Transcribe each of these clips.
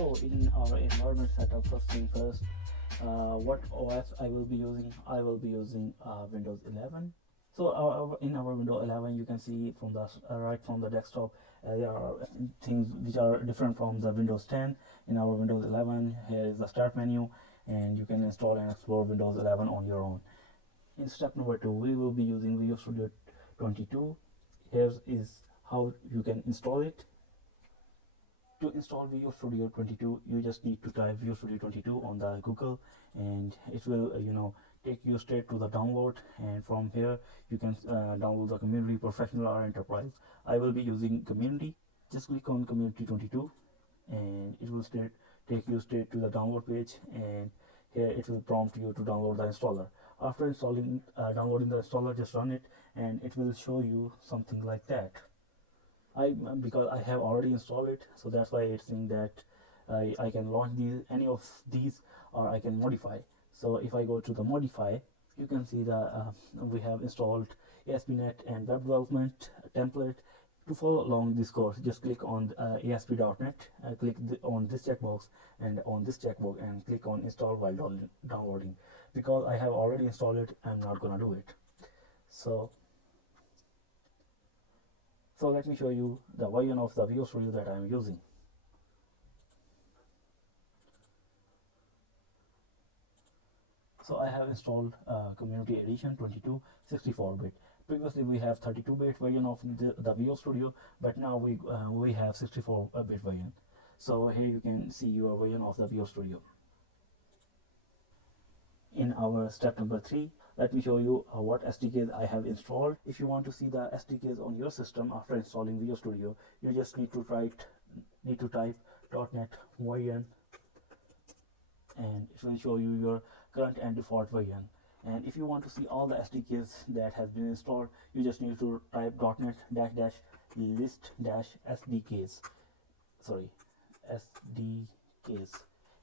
So in our environment setup, first thing first, what OS I will be using? I will be using Windows 11. So in our Windows 11, you can see from the right from the desktop, there are things which are different from the Windows 10. In our Windows 11, here is the start menu, and you can install and explore Windows 11 on your own. In step number 2, we will be using Visual Studio 22. Here is how you can install it. To install Visual Studio 22, you just need to type Visual Studio 22 on the Google, and it will take you straight to the download, and from here you can download the community, professional, or enterprise. I will be using community. Just click on community 22 and it will take you straight to the download page, and here it will prompt you to download the installer. After downloading the installer, just run it and it will show you something like that. Because I have already installed it, so that's why it's saying that I can launch any of these, or I can modify. So if I go to the modify, you can see that we have installed ASP.NET and web development template. To follow along this course, just click on ASP.NET, click on this checkbox and on this checkbox, and click on install while downloading. Because I have already installed it, I'm not gonna do it. So let me show you the version of the Visual Studio that I am using. So I have installed Community Edition 22 64-bit. Previously we have 32-bit version of the Visual Studio, but now we have 64-bit version. So here you can see your version of the Visual Studio. In our step number 3, let me show you what SDKs I have installed. If you want to see the SDKs on your system after installing Visual Studio, you just need to type .NET version, and it will show you your current and default version. And if you want to see all the SDKs that has been installed, you just need to type .NET list SDKs,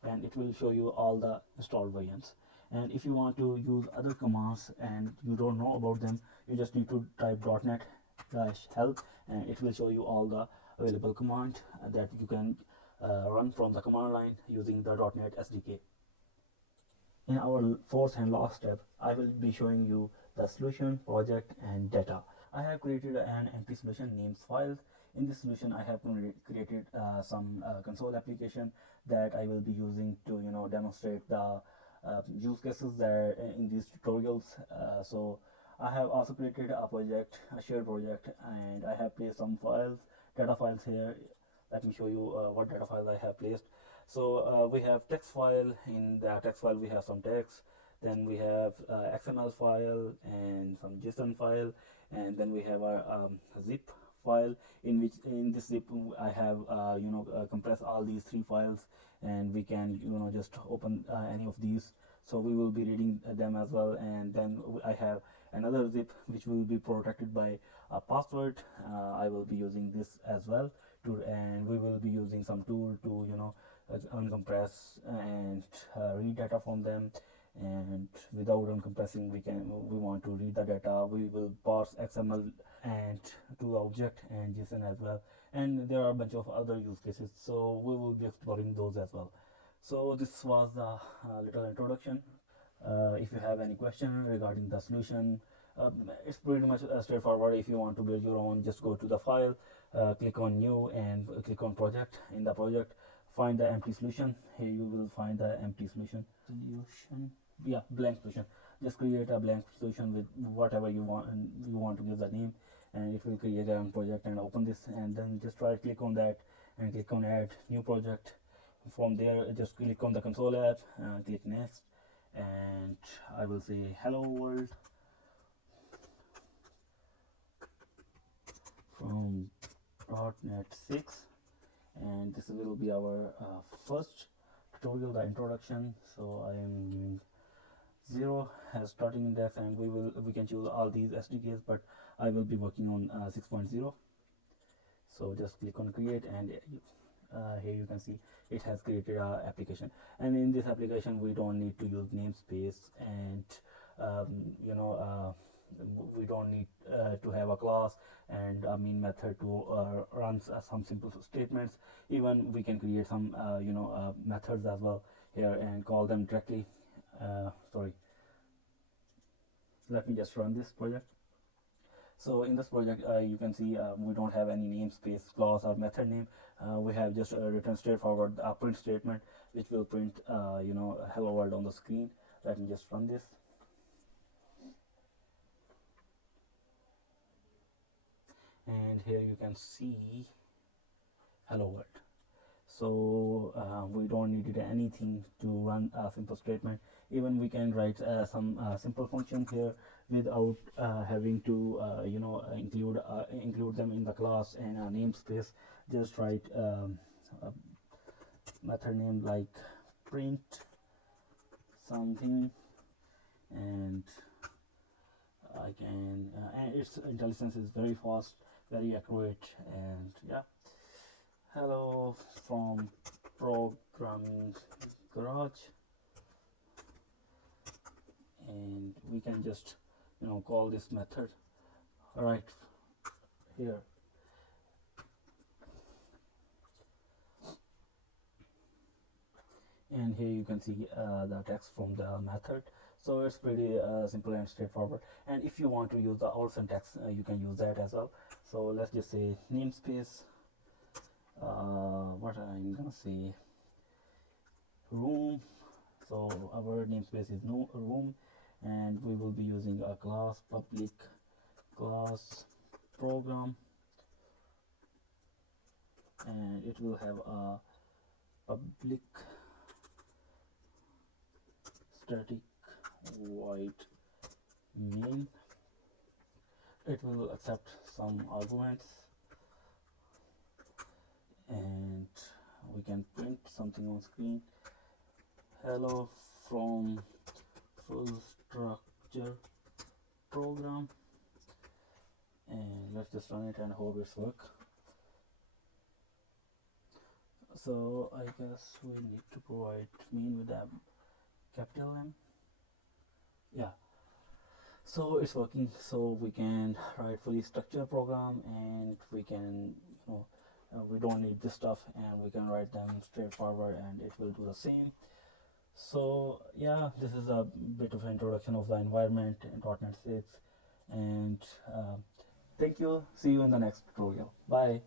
and it will show you all the installed versions. And if you want to use other commands and you don't know about them, you just need to type .NET help, and it will show you all the available command that you can run from the command line using the .NET SDK. In our fourth and last step, I will be showing you the solution, project, and data. I have created an empty solution names file. In this solution, I have created some console application that I will be using to demonstrate the use cases that in these tutorials. So I have also created a shared project, and I have placed some data files here. Let me show you what data file I have placed. So we have text file. In the text file we have some text, then we have XML file and some JSON file, and then we have a zip file, in this zip I have compressed all these 3 files, and we can just open any of these. So we will be reading them as well. And then I have another zip which will be protected by a password. I will be using this as well, and we will be using some tool to uncompress and read data from them. And without uncompressing, we want to read the data, we will parse XML and to the object and JSON as well. And there are a bunch of other use cases, so we will be exploring those as well. So this was the little introduction. If you have any question regarding the solution, it's pretty much straightforward. If you want to build your own, just go to the file, click on new, and click on project. In the project, find the empty solution. Here you will find the empty solution, blank solution. Just create a blank solution with whatever you want, and you want to give the name, and it will create a project. And open this, and then just right click on that and click on add new project. From there, just click on the console app, click next, and I will say hello world from .NET 6, and this will be our first tutorial, the introduction. So I am giving 0 as starting index, and we can choose all these SDKs, but I will be working on 6.0. So just click on create, and here you can see it has created a application. And in this application we don't need to use namespace and We don't need to have a class and a main method to run some simple statements. Even we can create some methods as well here and call them directly. Sorry, let me just run this project. So in this project, you can see we don't have any namespace, class, or method name. We have just written straightforward a print statement, which will print hello world on the screen. Let me just run this. And here you can see hello world. So we don't need anything to run a simple statement. Even we can write some simple function here without having to include them in the class and a namespace. Just write a method name like print something, and I can and its intelligence is very fast, very accurate, and yeah. Hello from programming garage, and we can just call this method right here. And here you can see the text from the method. So it's pretty simple and straightforward. And if you want to use the old syntax, you can use that as well. So let's just say namespace, what I'm gonna say, room. So our namespace is no room, and we will be using a class public class program, and it will have a public static void main. It will accept some arguments, and we can print something on screen. Hello from full structure program, and let's just run it and hope it's work. So I guess we need to provide main with a capital M. Yeah, so it's working. So we can write fully structured program, and we can we don't need this stuff, and we can write them straightforward and it will do the same. So yeah, this is a bit of an introduction of the environment in .NET 6, and thank you. See you in the next tutorial. Bye.